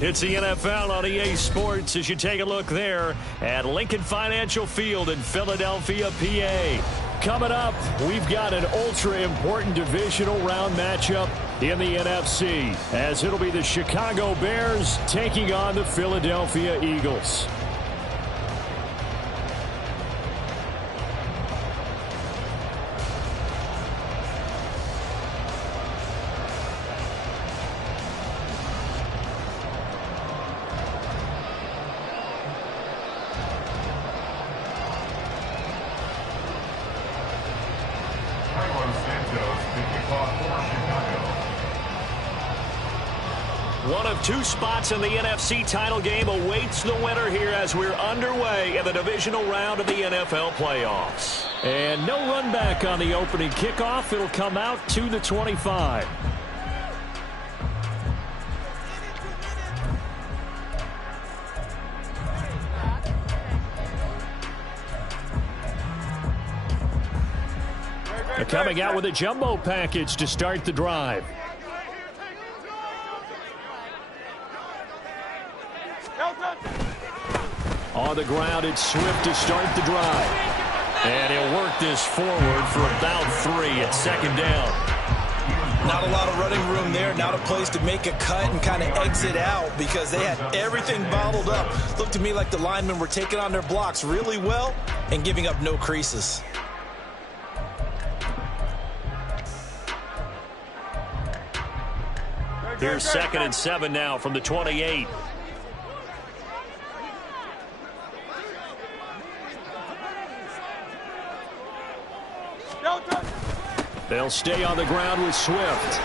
It's the NFL on EA Sports as you take a look there at Lincoln Financial Field in Philadelphia, PA. Coming up, we've got an ultra-important divisional round matchup in the NFC, as it'll be the Chicago Bears taking on the Philadelphia Eagles. One of two spots in the NFC title game awaits the winner here as we're underway in the divisional round of the NFL playoffs. And no run back on the opening kickoff. It'll come out to the 25. They're coming out with a jumbo package to start the drive. On the ground, it's Swift to start the drive. And he'll work this forward for about 3 at second down. Not a lot of running room there. Not a place to make a cut and kind of exit out because they had everything bottled up. Looked to me like the linemen were taking on their blocks really well and giving up no creases. Here's 2nd and 7 now from the 28. They'll stay on the ground with Swift.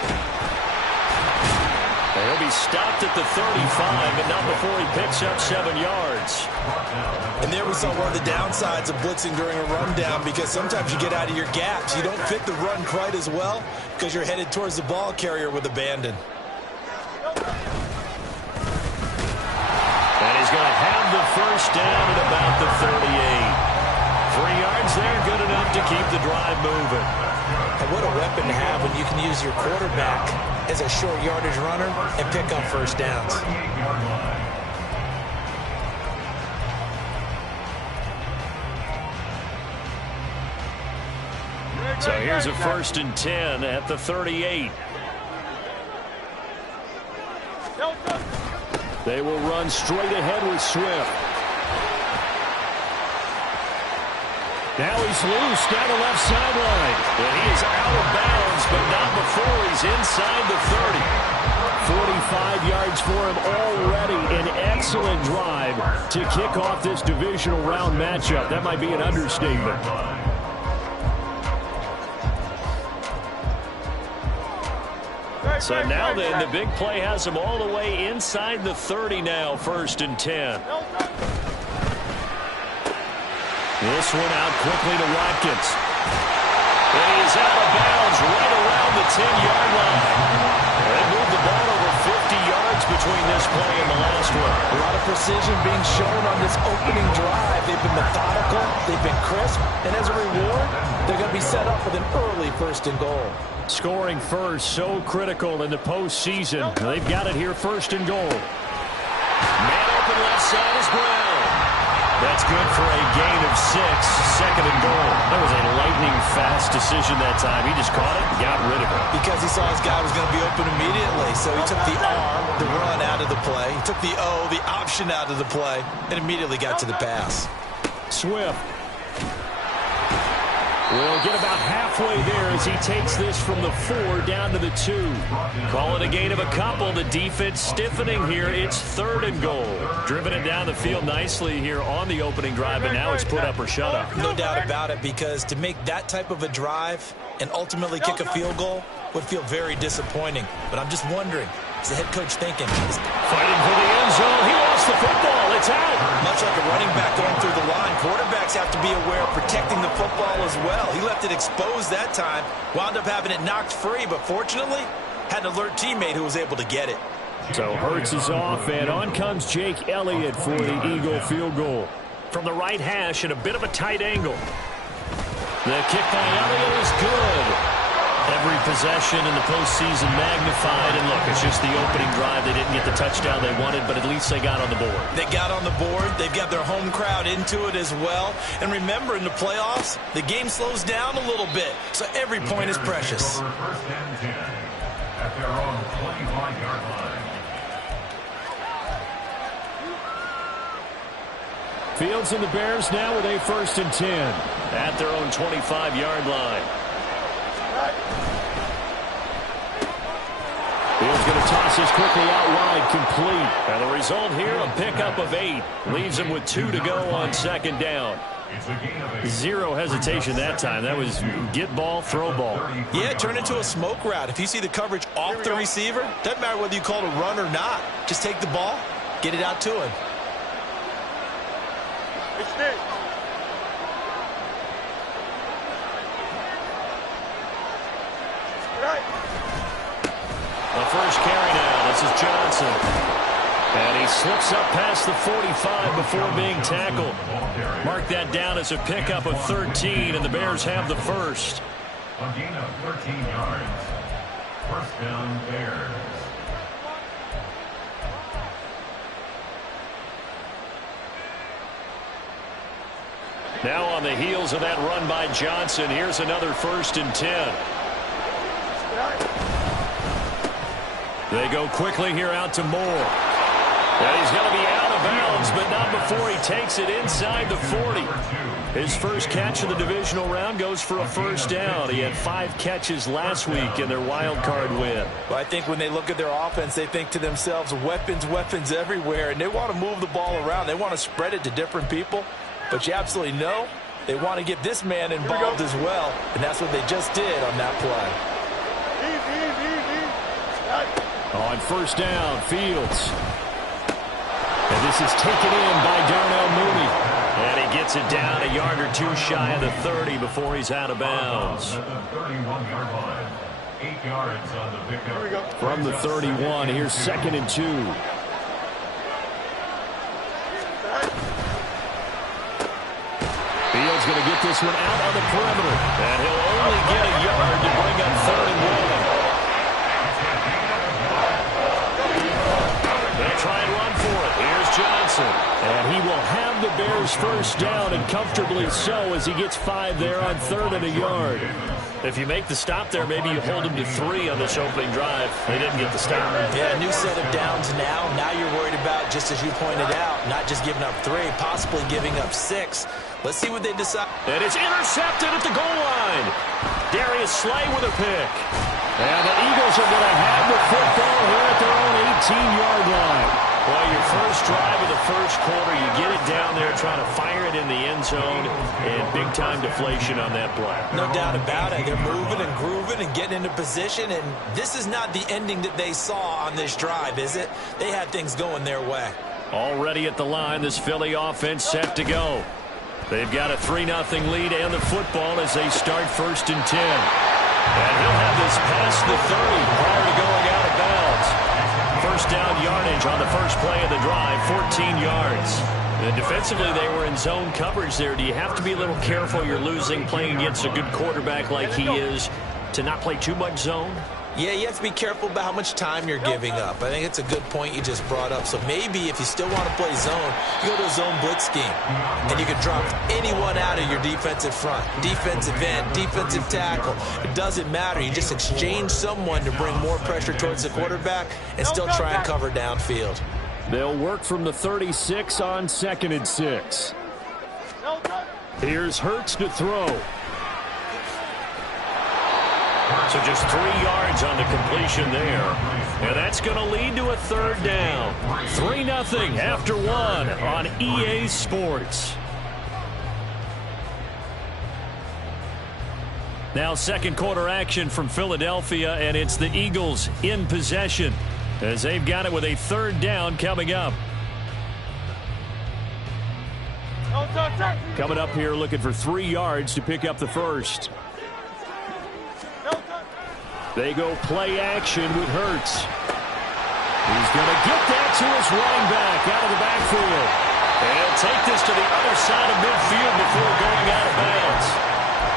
He'll be stopped at the 35, but not before he picks up 7 yards. And there we saw one of the downsides of blitzing during a rundown because sometimes you get out of your gaps. You don't fit the run quite as well because you're headed towards the ball carrier with abandon. And he's going to have the first down at about the 38. 3 yards there, good enough to keep the drive moving. And what a weapon to have when you can use your quarterback as a short yardage runner and pick up first downs. So here's a 1st and 10 at the 38. They will run straight ahead with Swift. Now he's loose down the left sideline. And he is out of bounds, but not before he's inside the 30. 45 yards for him already. An excellent drive to kick off this divisional round matchup. That might be an understatement. So now then, the big play has him all the way inside the 30 now, 1st and 10. This one out quickly to Watkins. And he is out of bounds right around the 10-yard line. They moved the ball over 50 yards between this play and the last one. A lot of precision being shown on this opening drive. They've been methodical, they've been crisp, and as a reward, they're going to be set up with an early 1st and goal. Scoring first, so critical in the postseason. They've got it here, 1st and goal. Man open left side is Brown. That's good for a gain of 6, 2nd and goal. That was a lightning-fast decision that time. He just caught it and got rid of it. Because he saw his guy was going to be open immediately, so he took the R, the run out of the play. He took the O, the option out of the play, and immediately got to the pass. Swift will get about halfway there as he takes this from the 4 down to the 2. Call it a gain of a couple. The defense stiffening here. It's 3rd and goal. Driven it down the field nicely here on the opening drive, and now it's put up or shut up. No doubt about it, because to make that type of a drive and ultimately kick a field goal would feel very disappointing. But I'm just wondering, is the head coach thinking? Fighting for the end zone. He lost the football. It's out. Much like a running back going through the line, quarterbacks have to be aware of protecting the football as well. He left it exposed that time, wound up having it knocked free, but fortunately had an alert teammate who was able to get it. So Hurts is off, and on comes Jake Elliott for the Eagle field goal. From the right hash at a bit of a tight angle. The kick by Elliott is good. Every possession in the postseason magnified, and look, it's just the opening drive. They didn't get the touchdown they wanted, but at least they got on the board. They got on the board. They've got their home crowd into it as well. And remember, in the playoffs, the game slows down a little bit, so every point is precious. First and 10 at their own 25-yard line. Fields and the Bears now with a 1st and 10 at their own 25-yard line. Fields going to toss this quickly out wide, complete. And the result here, a pickup of 8. Leaves him with 2 to go on 2nd down. Zero hesitation that time. That was get ball, throw ball. Yeah, turn into a smoke route. If you see the coverage off the receiver, doesn't matter whether you call it a run or not. Just take the ball, get it out to him. The first carry now. This is Johnson. And he slips up past the 45 before being tackled. Mark that down as a pickup of 13, and the Bears have the first. A gain of 13 yards. First down, Bears. Now on the heels of that run by Johnson, here's another 1st and 10. They go quickly here out to Moore. And he's going to be out of bounds, but not before he takes it inside the 40. His first catch of the divisional round goes for a 1st down. He had 5 catches last week in their wild card win. Well, I think when they look at their offense, they think to themselves, weapons, weapons everywhere, and they want to move the ball around. They want to spread it to different people. But you absolutely know they want to get this man involved as well, and that's what they just did on that play. On 1st down, Fields. And this is taken in by Darnell Mooney. And he gets it down a yard or 2 shy of the 30 before he's out of bounds. At the 31-yard line. 8 yards on the pickup. From the 31, here's 2nd and 2. Fields going to get this one out on the perimeter. And he'll only get a yard to bring up 3rd and 1. They'll try and run for it. Here's Johnson. And he will have the Bears 1st down, and comfortably so, as he gets 5 there on 3rd and a yard. If you make the stop there, maybe you hold him to 3 on this opening drive. They didn't get the stop. Yeah, a new set of downs now. Now you're worried about, just as you pointed out, not just giving up 3, possibly giving up 6. Let's see what they decide. And it's intercepted at the goal line. Darius Slay with a pick. And the Eagles are going to have the football here at their own 18-yard line. Well, your first drive of the first quarter, you get it down there, trying to fire it in the end zone, and big-time deflation on that play. No doubt about it. They're moving and grooving and getting into position, and this is not the ending that they saw on this drive, is it? They had things going their way. Already at the line, this Philly offense set to go. They've got a 3-0 lead and the football as they start 1st and 10. And he'll have this past the 30 prior to going out of bounds. 1st down yardage on the first play of the drive, 14 yards. And defensively, they were in zone coverage there. Do you have to be a little careful? You're losing, playing against a good quarterback like he is, to not play too much zone? Yeah, you have to be careful about how much time you're giving up. I think it's a good point you just brought up. So maybe if you still want to play zone, you go to a zone blitz scheme. And you can drop anyone out of your defensive front. Defensive end, defensive tackle. It doesn't matter. You just exchange someone to bring more pressure towards the quarterback and still try and cover downfield. They'll work from the 36 on 2nd and 6. Here's Hurts to throw. So just 3 yards on the completion there. And that's going to lead to a 3rd down. 3-0 after 1 on EA Sports. Now 2nd quarter action from Philadelphia, and it's the Eagles in possession as they've got it with a 3rd down coming up. Coming up here looking for 3 yards to pick up the first. They go play action with Hurts. He's going to get that to his running back out of the backfield. And he'll take this to the other side of midfield before going out of bounds.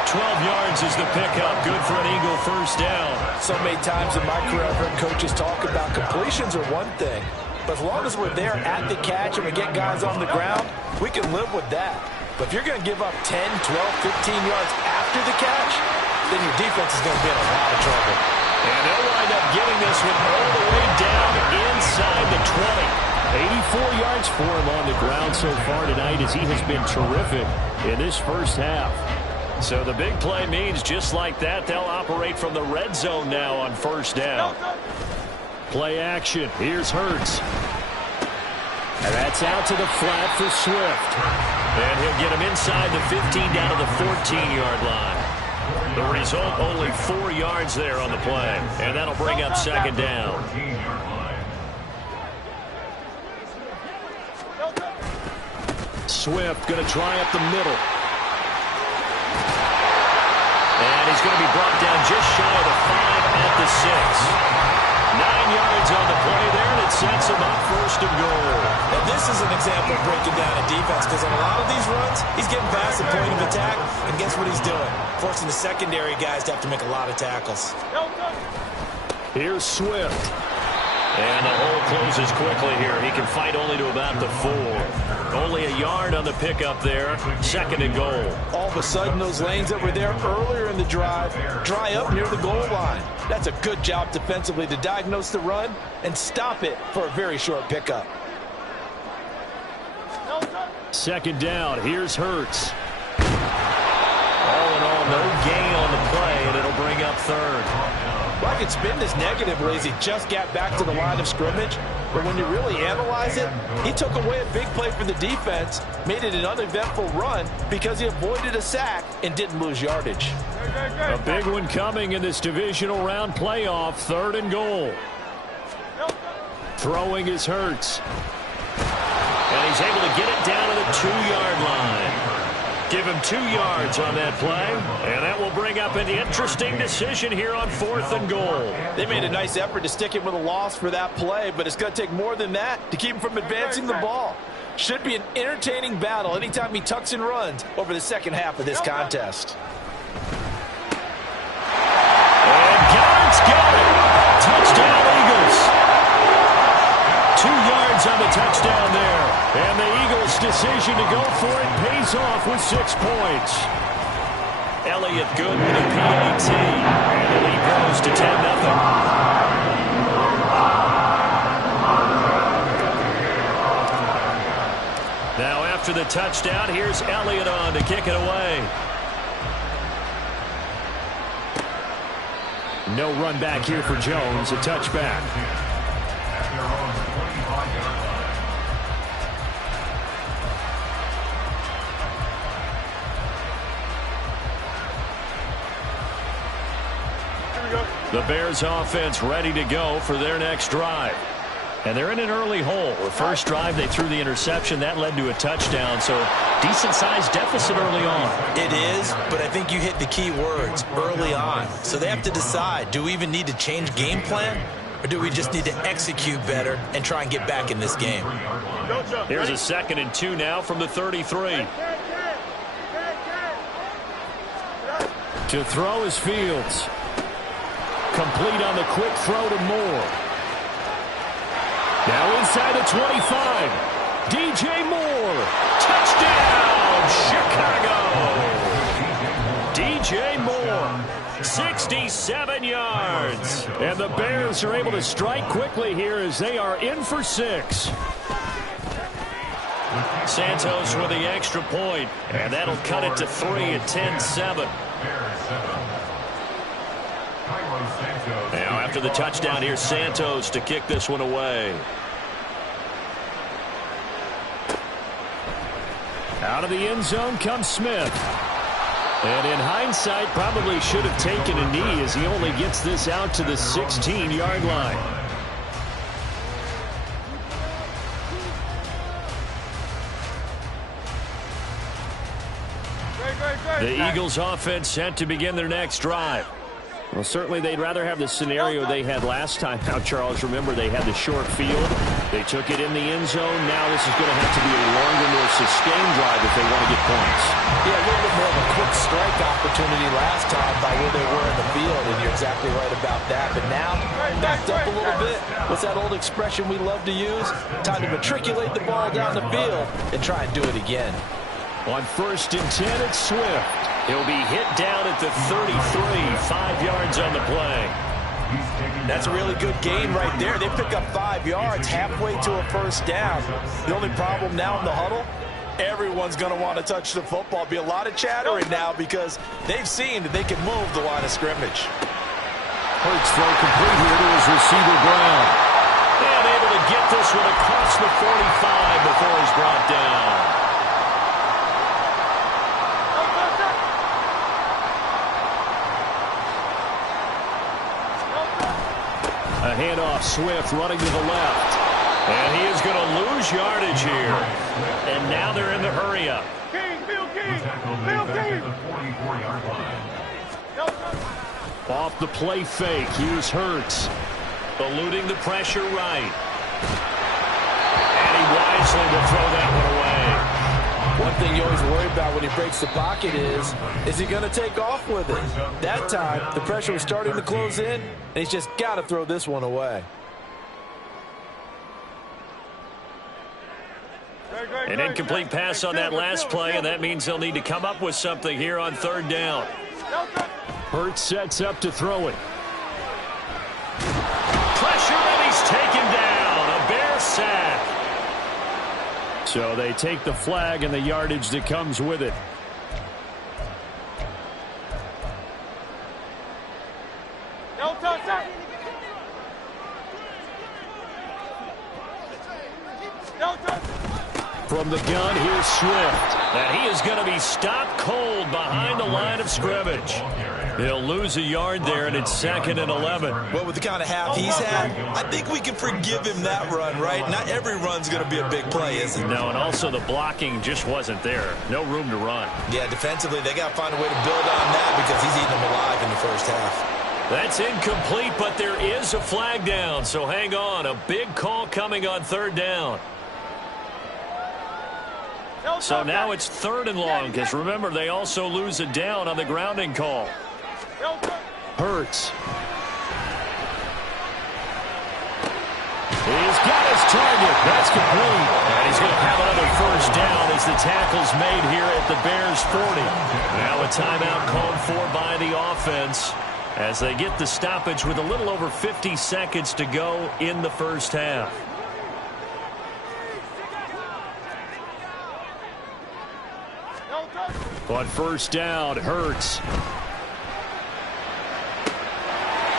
12 yards is the pickup. Good for an Eagle first down. So many times in my career, I've heard coaches talk about completions are one thing. But as long as we're there at the catch and we get guys on the ground, we can live with that. But if you're going to give up 10, 12, 15 yards after the catch, then your defense is going to be in a lot of trouble. And they'll wind up getting this one all the way down inside the 20. 84 yards for him on the ground so far tonight as he has been terrific in this first half. So the big play means just like that, they'll operate from the red zone now on first down. Play action. Here's Hurts. And that's out to the flat for Swift. And he'll get him inside the 15 down to the 14-yard line. The result, only 4 yards there on the play. And that'll bring up second down. Swift going to try up the middle. And he's going to be brought down just shy of the 5 at the 6. 9 yards on the play there, and it sets him up first and goal. Now this is an example of breaking down a defense, because on a lot of these runs, he's getting past the point of attack, and guess what he's doing? Forcing the secondary guys to have to make a lot of tackles. Here's Swift. And the hole closes quickly here. He can fight only to about the 4. Only a yard on the pickup there. Second and goal. All of a sudden, those lanes that were there earlier in the drive dry up near the goal line. That's a good job defensively to diagnose the run and stop it for a very short pickup. Second down. Here's Hurts. All in all, no gain on the play, and it'll bring up third. Well, I could spin this negatively as he just got back to the line of scrimmage. But when you really analyze it, he took away a big play for the defense, made it an uneventful run because he avoided a sack and didn't lose yardage. A big one coming in this divisional round playoff. Third and goal. Throwing is Hurts. And he's able to get it down to the 2-yard line. Give him 2 yards on that play, and that will bring up an interesting decision here on fourth and goal. They made a nice effort to stick him with a loss for that play, but it's going to take more than that to keep him from advancing the ball. Should be an entertaining battle anytime he tucks and runs over the second half of this contest. And Garrett's got it. Touchdown, Eagles. 2 yards on the touchdown there. And the Eagles' decision to go for it pays off with 6 points. Elliott good with a PAT. And the lead grows to 10-0. Now after the touchdown, here's Elliott on to kick it away. No run back here for Jones. A touchback. The Bears offense ready to go for their next drive. And they're in an early hole. The first drive, they threw the interception. That led to a touchdown. So decent-sized deficit early on. It is, but I think you hit the key words, early on. So they have to decide, do we even need to change game plan? Or do we just need to execute better and try and get back in this game? Here's a 2nd and 2 now from the 33. To throw is Fields. Complete on the quick throw to Moore. Now inside the 25. DJ Moore. Touchdown, Chicago. DJ Moore. 67 yards. And the Bears are able to strike quickly here as they are in for 6. Santos with the extra point. And that'll cut it to 3 at 10-7. Now after the touchdown, here's Santos to kick this one away. Out of the end zone comes Smith. And in hindsight, probably should have taken a knee as he only gets this out to the 16-yard line. The Eagles offense set to begin their next drive. Well, certainly they'd rather have the scenario they had last time out, Charles. Remember, they had the short field. They took it in the end zone. Now this is going to have to be a longer, more sustained drive if they want to get points. Yeah, a little bit more of a quick strike opportunity last time by where they were in the field, and you're exactly right about that. But now, backed up a little bit. What's that old expression we love to use? Time to matriculate the ball down the field and try and do it again. On 1st and 10, it's Swift. He'll be hit down at the 33, 5 yards on the play. That's a really good gain right there. They pick up 5 yards halfway to a first down. The only problem now in the huddle, everyone's going to want to touch the football. Be a lot of chattering now because they've seen that they can move the line of scrimmage. Hurts throw complete here to his receiver, Brown. And able to get this one across the 45 before he's brought down. A handoff, Swift running to the left. And he is going to lose yardage here. And now they're in the hurry-up. Off the play fake, here's Hurts. Eluding the pressure right. And he wisely will throw that one away. One thing you always worry about when he breaks the pocket is he going to take off with it? That time, the pressure was starting to close in, and he's just got to throw this one away. An incomplete pass on that last play, and that means they'll need to come up with something here on 3rd down. Hurts sets up to throw it. Pressure, and he's taken down. A Bear sack. So they take the flag and the yardage that comes with it. From the gun, here's Swift. And he is going to be stopped cold behind the line of scrimmage. He'll lose a yard there, and it's 2nd and 11. Well, with the kind of half he's had, I think we can forgive him that run, right? Not every run's going to be a big play, is it? No, and also the blocking just wasn't there. No room to run. Yeah, defensively, they got to find a way to build on that because he's eating them alive in the first half. That's incomplete, but there is a flag down, so hang on. A big call coming on 3rd down. So now it's 3rd and long, because remember, they also lose a down on the grounding call. Hurts. He's got his target. That's complete. And he's going to have another first down as the tackle's made here at the Bears' 40. Now a timeout called for by the offense as they get the stoppage with a little over 50 seconds to go in the first half. On 1st down, Hurts.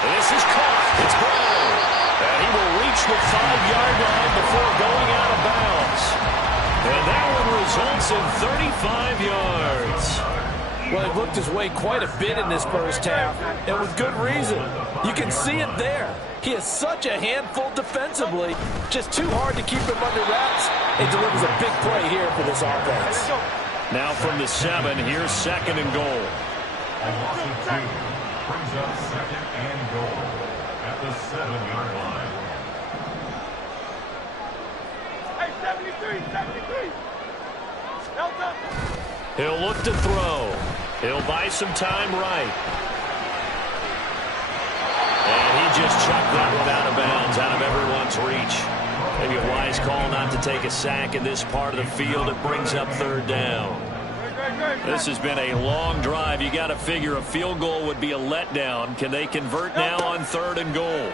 This is caught. It's Brown. And he will reach the 5-yard line before going out of bounds. And that one results in 35 yards. Well, he looked his way quite a bit in this first half, and with good reason. You can see it there. He is such a handful defensively. Just too hard to keep him under wraps. He delivers a big play here for this offense. Now from the 7, here's 2nd and goal. A loss of 2 brings up 2nd and goal at the 7-yard line. Hey, 73. He'll look to throw. He'll buy some time right. And he just chucked that one out of bounds, out of everyone's reach. Maybe a wise call not to take a sack in this part of the field. It brings up 3rd down. This has been a long drive. You got to figure a field goal would be a letdown. Can they convert now on 3rd and goal?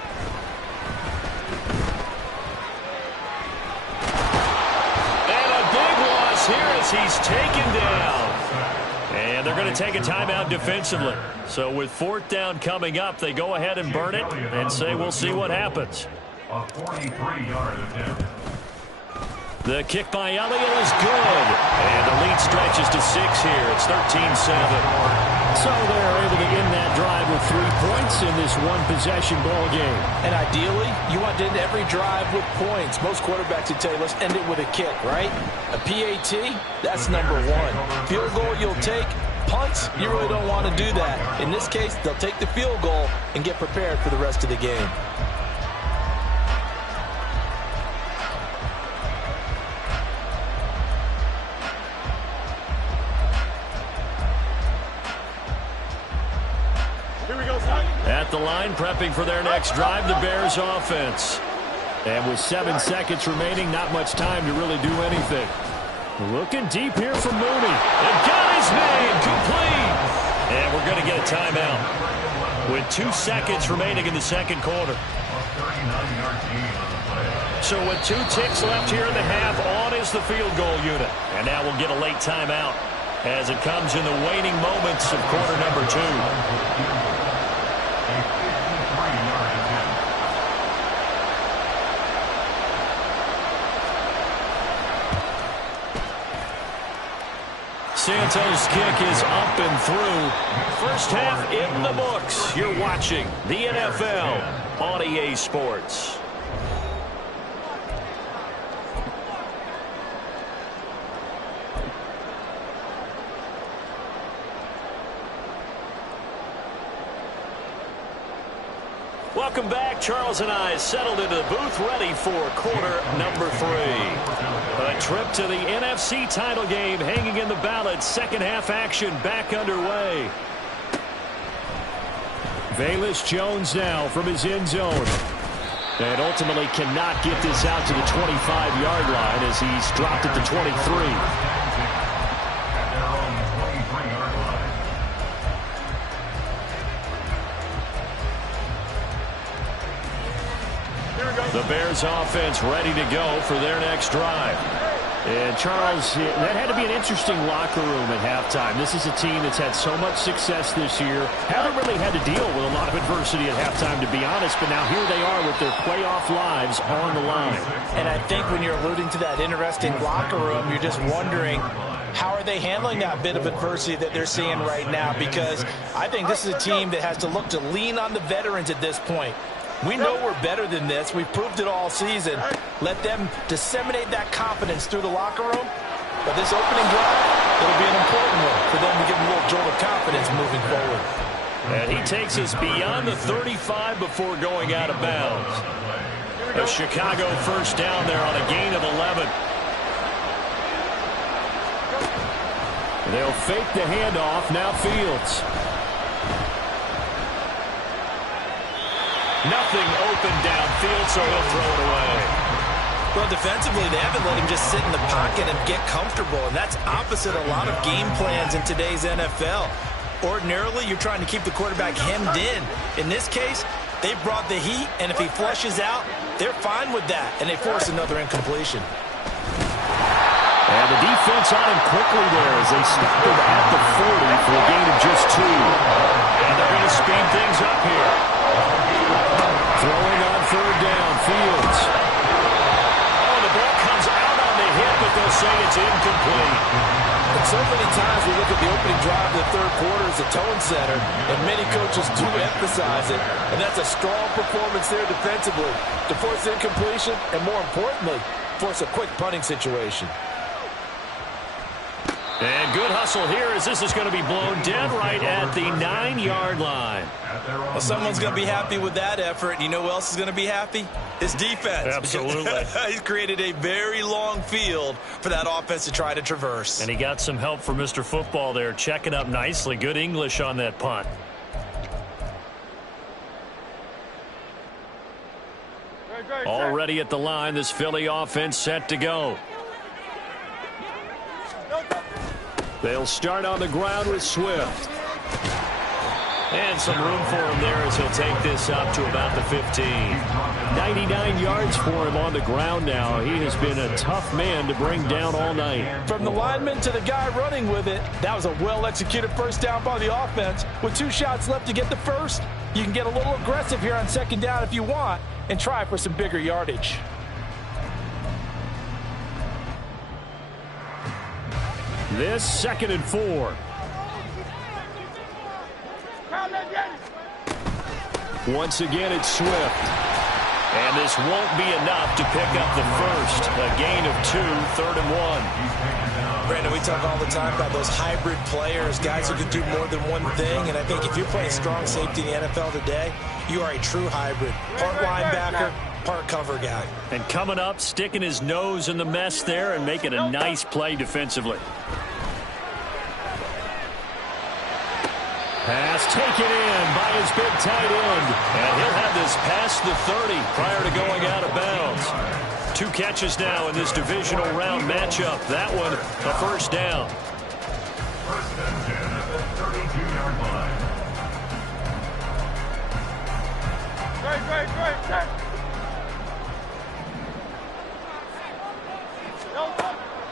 And a big loss here as he's taken down. And they're going to take a timeout defensively. So with 4th down coming up, they go ahead and burn it and say we'll see what happens. A 43-yard attempt. The kick by Elliott is good. And the lead stretches to 6 here. It's 13-7. So they're able to end that drive with 3 points in this one-possession ball game. And ideally, you want to end every drive with points. Most quarterbacks would tell you, let's end it with a kick, right? A PAT, that's number 1. Field goal you'll take, punts, you really don't want to do that. In this case, they'll take the field goal and get prepared for the rest of the game. At the line, prepping for their next drive, the Bears offense. And with 7 seconds remaining, not much time to really do anything. Looking deep here for Mooney. And got his name complete. And we're going to get a timeout with 2 seconds remaining in the second quarter. So with 2 ticks left here in the half, on is the field goal unit. And now we'll get a late timeout as it comes in the waning moments of quarter number 2. Santos' kick is up and through. First half in the books. You're watching the NFL on EA Sports. Welcome back. Charles and I settled into the booth, ready for quarter number 3. A trip to the NFC title game hanging in the balance. Second half action back underway. Velus Jones now from his end zone. And ultimately cannot get this out to the 25-yard line as he's dropped at the 23. The Bears offense ready to go for their next drive. And Charles, that had to be an interesting locker room at halftime. This is a team that's had so much success this year. Haven't really had to deal with a lot of adversity at halftime, to be honest. But now here they are with their playoff lives on the line. And I think when you're alluding to that interesting locker room, you're just wondering, how are they handling that bit of adversity that they're seeing right now? Because I think this is a team that has to look to lean on the veterans at this point. We know we're better than this. We've proved it all season. Let them disseminate that confidence through the locker room. But this opening drive, it'll be an important one for them to give them a little jolt of confidence moving forward. And he takes us beyond the 35 before going out of bounds. A Chicago first down there on a gain of 11. They'll fake the handoff. Now Fields. Nothing open downfield, so he'll throw it away. Well, defensively, they haven't let him just sit in the pocket and get comfortable, and that's opposite a lot of game plans in today's NFL. Ordinarily, you're trying to keep the quarterback hemmed in. In this case, they brought the heat, and if he flushes out, they're fine with that, and they force another incompletion. And the defense on him quickly there as they stop him at the 40 for a gain of just 2. And they're going to speed things up here. Throwing on third down, Fields. Oh, the ball comes out on the hit, but they'll say it's incomplete. And so many times we look at the opening drive of the third quarter as a tone setter, and many coaches do emphasize it, and that's a strong performance there defensively to force incompletion and, more importantly, force a quick punting situation. And good hustle here as this is going to be blown dead right at the 9-yard line. Well, someone's going to be happy with that effort. You know who else is going to be happy? His defense. Absolutely. He's created a very long field for that offense to try to traverse. And he got some help from Mr. Football there, checking up nicely. Good English on that punt. Already at the line, this Philly offense set to go. They'll start on the ground with Swift. And some room for him there as he'll take this up to about the 15. 99 yards for him on the ground now. He has been a tough man to bring down all night. From the lineman to the guy running with it, that was a well-executed first down by the offense. With 2 shots left to get the first, you can get a little aggressive here on second down if you want and try for some bigger yardage. This 2nd and 4. Once again, it's Swift. And this won't be enough to pick up the first. A gain of 2, 3rd and 1. Brandon, we talk all the time about those hybrid players, guys who can do more than one thing. And I think if you're playing strong safety in the NFL today, you are a true hybrid. Part linebacker, part cover guy. And coming up, sticking his nose in the mess there and making a nice play defensively. Pass taken in by his big tight end. And he'll have this past the 30 prior to going out of bounds. 2 catches now in this divisional round matchup. That one, a first down. First and 10 at the 32-yard line. Great.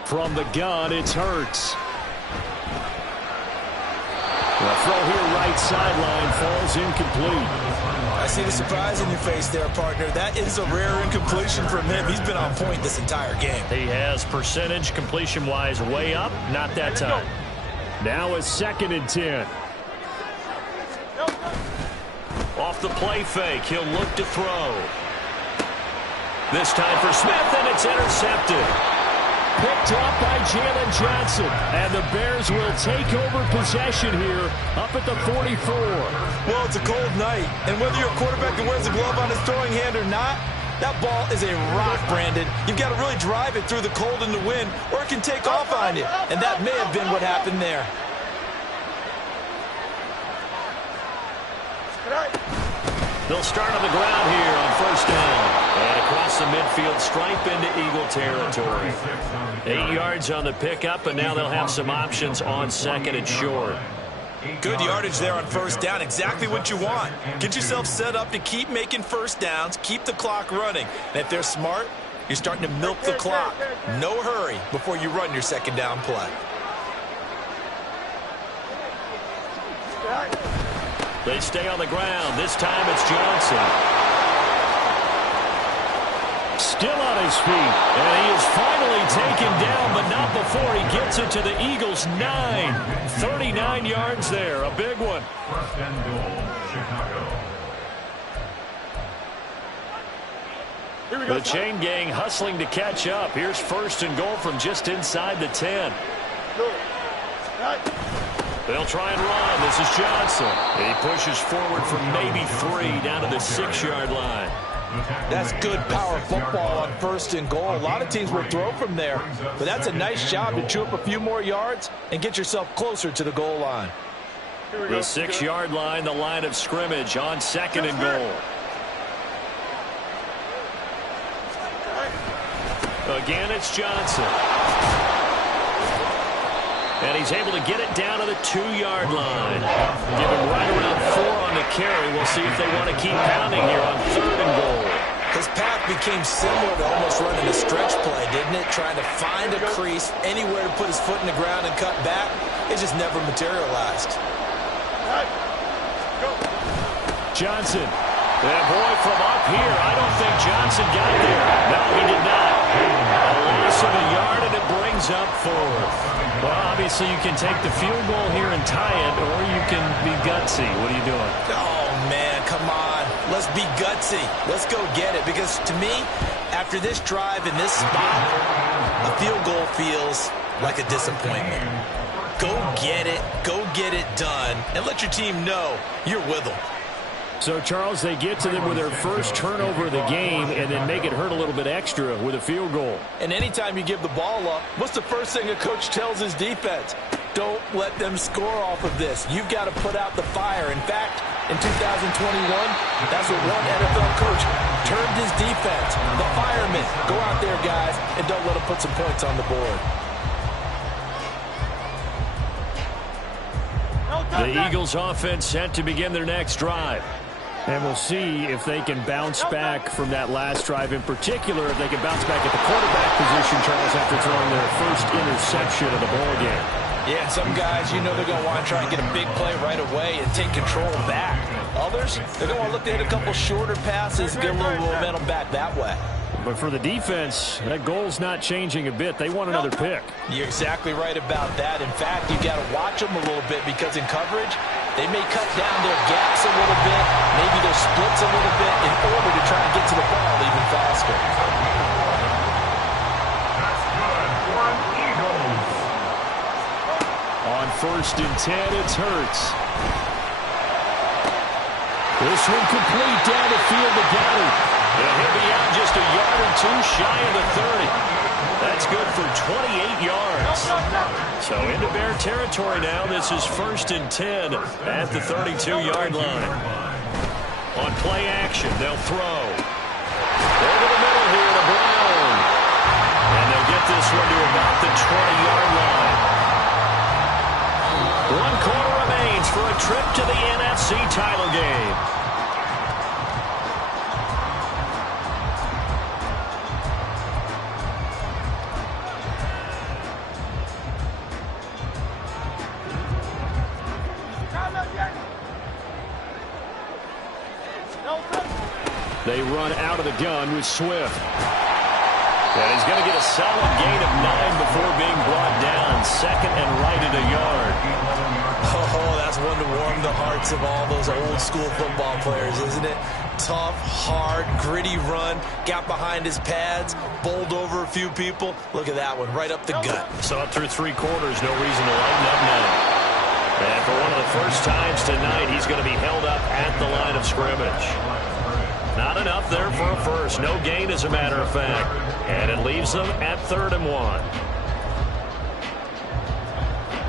From the gun, it's Hurts. The throw here right sideline falls incomplete. I see the surprise in your face there, partner. That is a rare incompletion from him. He's been on point this entire game. He has percentage completion-wise way up. Not that time. Now a 2nd and 10. Off the play fake, he'll look to throw. This time for Smith, and it's intercepted. Picked up by Jalen Johnson. And the Bears will take over possession here up at the 44. Well, it's a cold night, and whether you're a quarterback that wears a glove on his throwing hand or not, that ball is a rock, Brandon. You've got to really drive it through the cold and the wind, or it can take off on you. And that may have been what happened there. They'll start on the ground here on first down. And across the midfield stripe into Eagle territory. 8 yards on the pickup, and now they'll have some options on 2nd and short. Good yardage there on first down. Exactly what you want. Get yourself set up to keep making first downs, keep the clock running. And if they're smart, you're starting to milk the clock. No hurry before you run your 2nd down play. They stay on the ground. This time it's Johnson. Still on his feet. And he is finally taken down, but not before he gets it to the Eagles' 9. 39 yards there. A big one. First and goal, Chicago. The chain gang hustling to catch up. Here's 1st and goal from just inside the 10. They'll try and run. This is Johnson. And he pushes forward for maybe 3 down to the 6-yard line. That's good power football on 1st and goal. A lot of teams will throw from there, but that's a nice job to chew up a few more yards and get yourself closer to the goal line. The 6-yard line, the line of scrimmage on 2nd and goal. Again, it's Johnson. And he's able to get it down to the 2-yard line. Give him right around 4 on the carry. We'll see if they want to keep pounding here on 3rd and goal. His path became similar to almost running a stretch play, didn't it? Trying to find a crease, anywhere to put his foot in the ground and cut back. It just never materialized. Johnson. And boy, from up here, I don't think Johnson got there. No, he did not. A loss of a yard, and it brings up 4. Well, obviously you can take the field goal here and tie it, or you can be gutsy. What are you doing? Oh, man, come on. Let's be gutsy. Let's go get it. Because to me, after this drive in this spot, a field goal feels like a disappointment. Go get it done, and let your team know you're with them. So, Charles, they get to them with their first turnover of the game and then make it hurt a little bit extra with a field goal. And anytime you give the ball up, what's the first thing a coach tells his defense? Don't let them score off of this. You've got to put out the fire. In fact, in 2021, that's what one NFL coach termed his defense. The firemen. Go out there, guys, and don't let them put some points on the board. The Eagles offense set to begin their next drive. And we'll see if they can bounce back from that last drive, in particular, if they can bounce back at the quarterback position, Charles, after throwing their first interception of the ball game. Yeah, some guys, you know they're going to want to try and get a big play right away and take control back. Others, they're going to want to look to hit a couple shorter passes, get a little momentum back that way. But for the defense, that goal's not changing a bit. They want another pick. You're exactly right about that. In fact, you've got to watch them a little bit because in coverage, They may cut down their gaps a little bit, maybe their splits a little bit in order to try and get to the ball even faster. That's good for an Eagles. On 1st and 10, it's Hurts. This one complete down the field to Goddard. And he'll be out just a yard or two shy of the 30. That's good for 28 yards. So into Bear territory now. This is 1st and 10 at the 32-yard line. On play action, they'll throw. Over the middle here to Brown. And they'll get this one to about the 20-yard line. 1 quarter remains for a trip to the NFC title game. They run out of the gun with Swift. And he's going to get a solid gain of 9 before being brought down. 2nd and right at a yard. Oh, that's one to warm the hearts of all those old school football players, isn't it? Tough, hard, gritty run. Got behind his pads, bowled over a few people. Look at that one, right up the gut. Saw it through 3 quarters. No reason to lighten up now. And for one of the first times tonight, he's going to be held up at the line of scrimmage. Not enough there for a first. No gain, as a matter of fact. And it leaves them at 3rd and 1.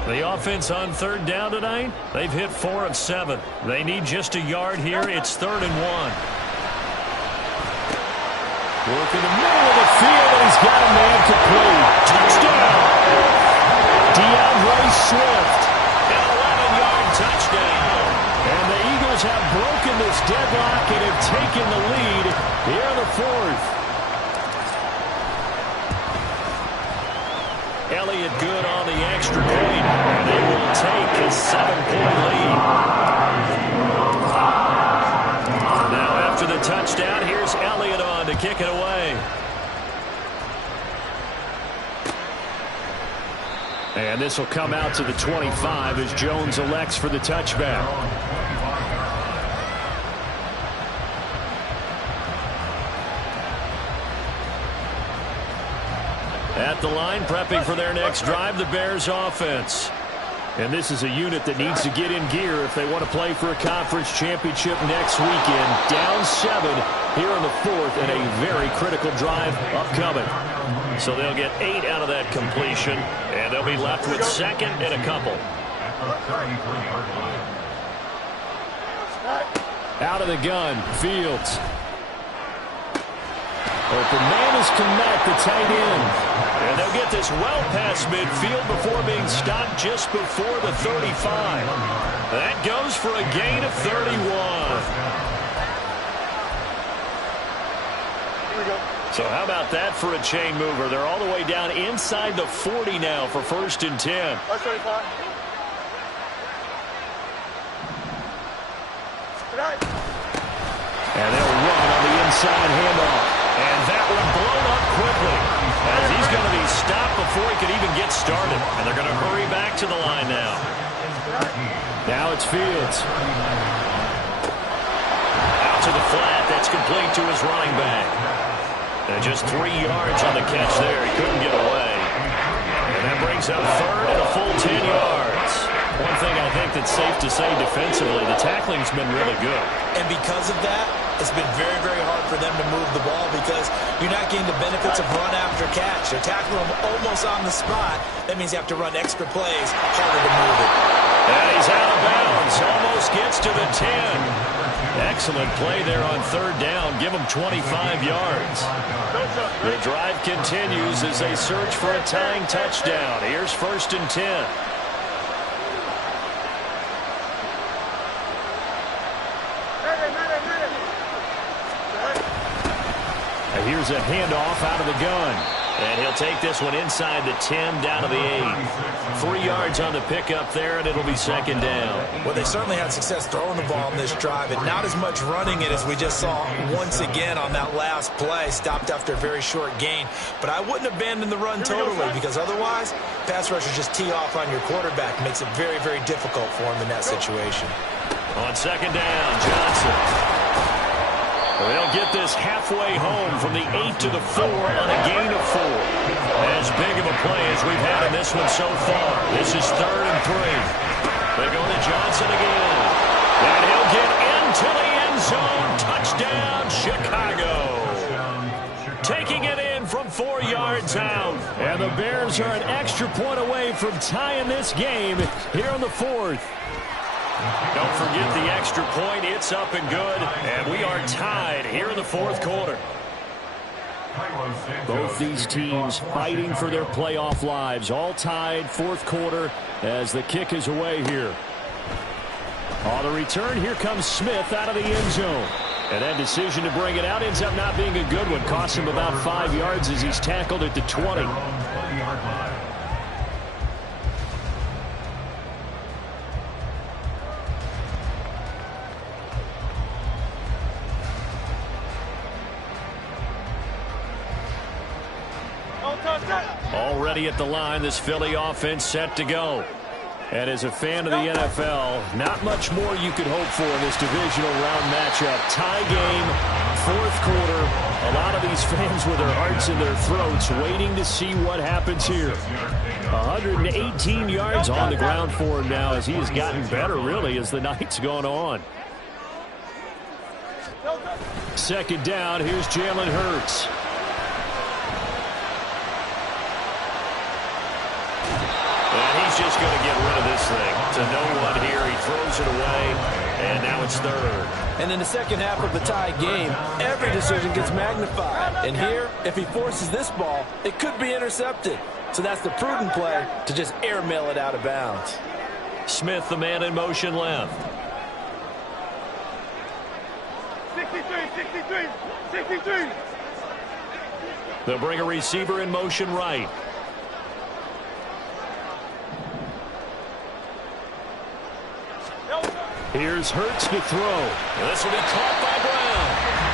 The offense on 3rd down tonight, they've hit 4 of 7. They need just a yard here. It's 3rd and 1. Work in the middle of the field, and he's got a man complete. Touchdown! DeAndre Swift. An 11-yard touchdown. And the Eagles have broken this deadlock and have taken the lead here in the 4th. Elliott good on the extra point, and they will take a 7-point lead. Now after the touchdown, here's Elliott on to kick it away. And this will come out to the 25 as Jones elects for the touchback. At the line, prepping for their next drive, the Bears offense. And this is a unit that needs to get in gear if they want to play for a conference championship next weekend. Down 7 here in the 4th, and a very critical drive upcoming. So they'll get 8 out of that completion, and they'll be left with 2nd and a couple. Out of the gun, Fields. Open man is Kmet, the tight end. And they'll get this well past midfield before being stopped just before the 35. That goes for a gain of 31. So how about that for a chain mover? They're all the way down inside the 40 now for 1st and 10. And they'll run on the inside handoff. And that one blown up quickly as he's going to be stopped before he could even get started. And they're going to hurry back to the line now. Now it's Fields. Out to the flat. That's complete to his running back. And just 3 yards on the catch there. He couldn't get away. And that brings up 3rd and a full 10 yards. One thing I think that's safe to say defensively, the tackling's been really good. And because of that, it's been very, very hard for them to move the ball because you're not getting the benefits of run after catch. They're tackling them almost on the spot. That means you have to run extra plays, harder to move it. And he's out of bounds. Almost gets to the 10. Excellent play there on 3rd down. Give them 25 yards. The drive continues as they search for a tying touchdown. Here's 1st and 10. Here's a handoff out of the gun. And he'll take this one inside the 10, down to the 8. 3 yards on the pickup there, and it'll be second down. Well, they certainly had success throwing the ball in this drive, and not as much running it as we just saw once again on that last play. Stopped after a very short gain. But I wouldn't abandon the run totally, because otherwise, pass rushers just tee off on your quarterback. Makes it very, very difficult for him in that situation. On second down, Johnson. They'll get this halfway home from the 8 to the 4 on a gain of 4. As big of a play as we've had in this one so far. This is 3rd and 3. They go to Johnson again. And he'll get into the end zone. Touchdown, Chicago. Taking it in from 4 yards out. And the Bears are an extra point away from tying this game here in the 4th. Don't forget the extra point. It's up and good. And we are tied here in the 4th quarter. Both these teams fighting for their playoff lives. All tied, 4th quarter as the kick is away here. On the return, here comes Smith out of the end zone. And that decision to bring it out ends up not being a good one. Costs him about 5 yards as he's tackled at the 20. Already at the line, this Philly offense set to go. And as a fan of the NFL, not much more you could hope for in this divisional round matchup. Tie game, 4th quarter. A lot of these fans with their hearts in their throats waiting to see what happens here. 118 yards on the ground for him now as he has gotten better, really, as the night's gone on. Second down, here's Jalen Hurts. Just going to get rid of this thing to no one here. He throws it away, and now it's 3rd. And in the second half of the tie game, every decision gets magnified. And here, if he forces this ball, it could be intercepted. So that's the prudent play to just airmail it out of bounds. Smith, the man in motion left. 63. They'll bring a receiver in motion right. Here's Hurts to throw. This will be caught by Brown.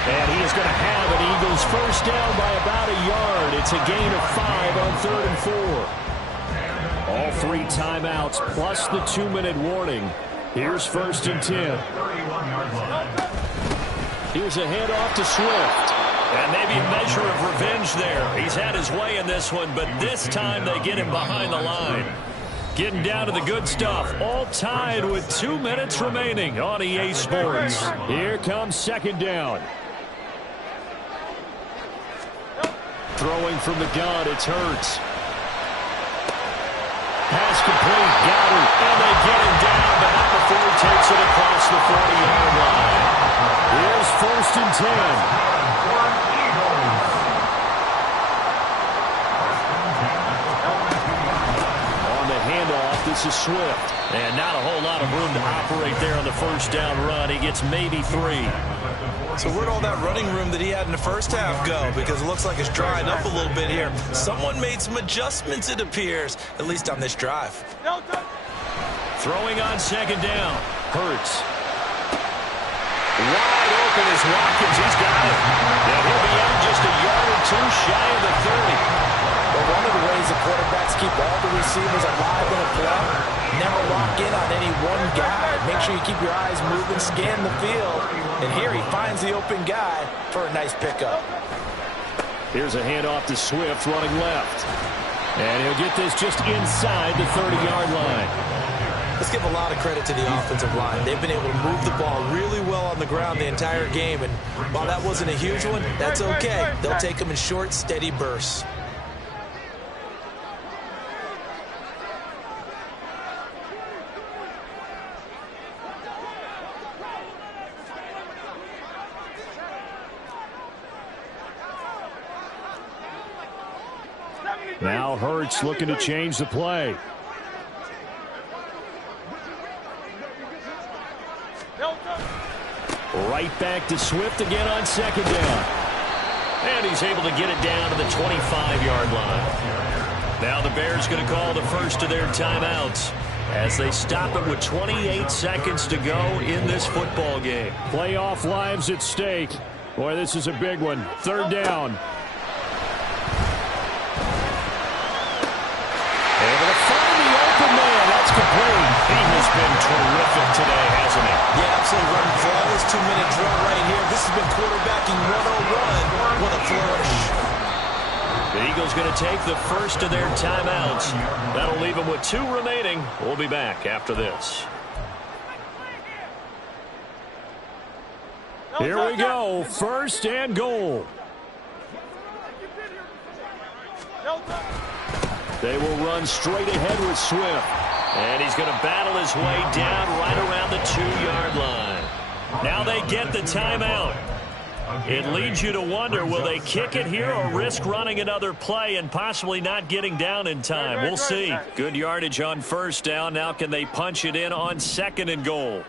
And he is going to have an Eagles first down by about a yard. It's a gain of 5 on 3rd and 4. All 3 timeouts plus the 2-minute warning. Here's 1st and 10. Here's a handoff to Swift. And maybe a measure of revenge there. He's had his way in this one, but this time they get him behind the line. Getting down to the good stuff. All tied with 2 minutes remaining on EA Sports. Here comes second down. Throwing from the gun, it's Hurts. Pass complete, got it. And they get him down, but not before he takes it across the 40-yard line. Here's 1st and 10. This is Swift. And not a whole lot of room to operate there on the first down run. He gets maybe 3. So where'd all that running room that he had in the first half go? Because it looks like it's drying up a little bit here. Someone made some adjustments, it appears, at least on this drive. Throwing on second down. Hurts. Wide open is Watkins. He's got it. And he'll be out just a yard or 2 shy of the 30. But one of the ways the quarterbacks keep all the receivers alive in a play, never lock in on any one guy. Make sure you keep your eyes moving, scan the field. And here he finds the open guy for a nice pickup. Here's a handoff to Swift running left. And he'll get this just inside the 30-yard line. Let's give a lot of credit to the offensive line. They've been able to move the ball really well on the ground the entire game. And while that wasn't a huge one, that's okay. They'll take them in short, steady bursts. Now Hurts looking to change the play. Right back to Swift again on second down. And he's able to get it down to the 25-yard line. Now the Bears going to call the first of their timeouts as they stop it with 28 seconds to go in this football game. Playoff lives at stake. Boy, this is a big one. Third down. Able to find the open man. That's complete. He has been terrific today, hasn't he? Yeah, absolutely running flawless 2-minute drill right here. This has been quarterbacking 101 with a flourish. The Eagles going to take the first of their timeouts. That'll leave them with 2 remaining. We'll be back after this. Here we go. First and goal. They will run straight ahead with Swift. And he's going to battle his way down right around the 2-yard line. Now they get the timeout. It leads you to wonder, will they kick it here or risk running another play and possibly not getting down in time? We'll see. Good yardage on first down. Now can they punch it in on second and goal?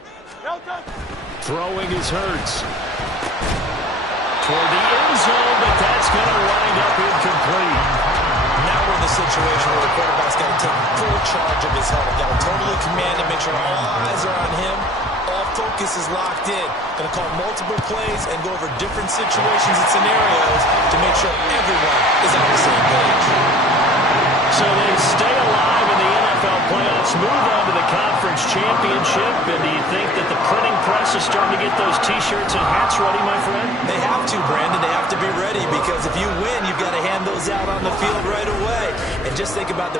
Throwing is Hurts. Toward the end zone, but that's going to wind up incomplete. Now we're in the situation where the quarterback's got to take full charge of his huddle. Got to totally command it, make sure all eyes are on him. All focus is locked in. Going to call multiple plays and go over different situations and scenarios to make sure everyone is on the same page. So they stay alive in the NFL playoffs, move on to the conference championship. And do you think that the printing press is starting to get those T-shirts and hats ready, my friend? They have to, Brandon. They have to be ready because if you win, you've got to hand those out on the field right away. And just think about the